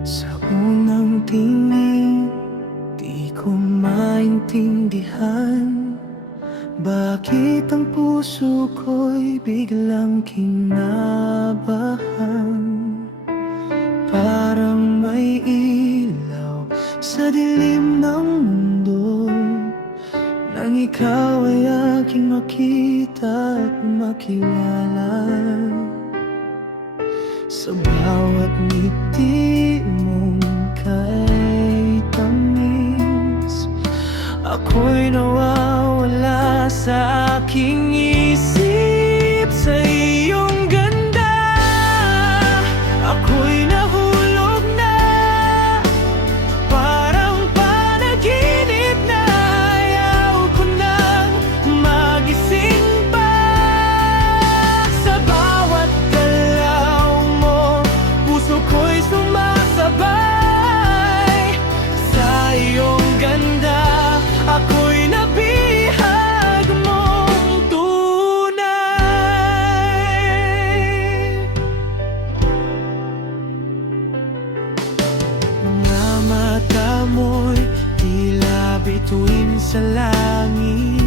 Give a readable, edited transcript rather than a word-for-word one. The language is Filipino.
Sa unang tingin, di ko maintindihan bakit ang puso ko'y biglang kinabahan. Parang may ilaw sa dilim ng mundo nang ikaw ay aking makita at makilala. Sa bawat ngiti mong kay tamis, ako'y nawawala sa aking isip. Sa iyong ganda, ako'y nahulog na, parang panaginip na ayaw ko nang magising pa. Sa bawat galaw mo, puso ko'y sumasabay. Sa iyong ganda, ako'y nabihag mong tunay. Mga mata mo'y tila bituin sa langit,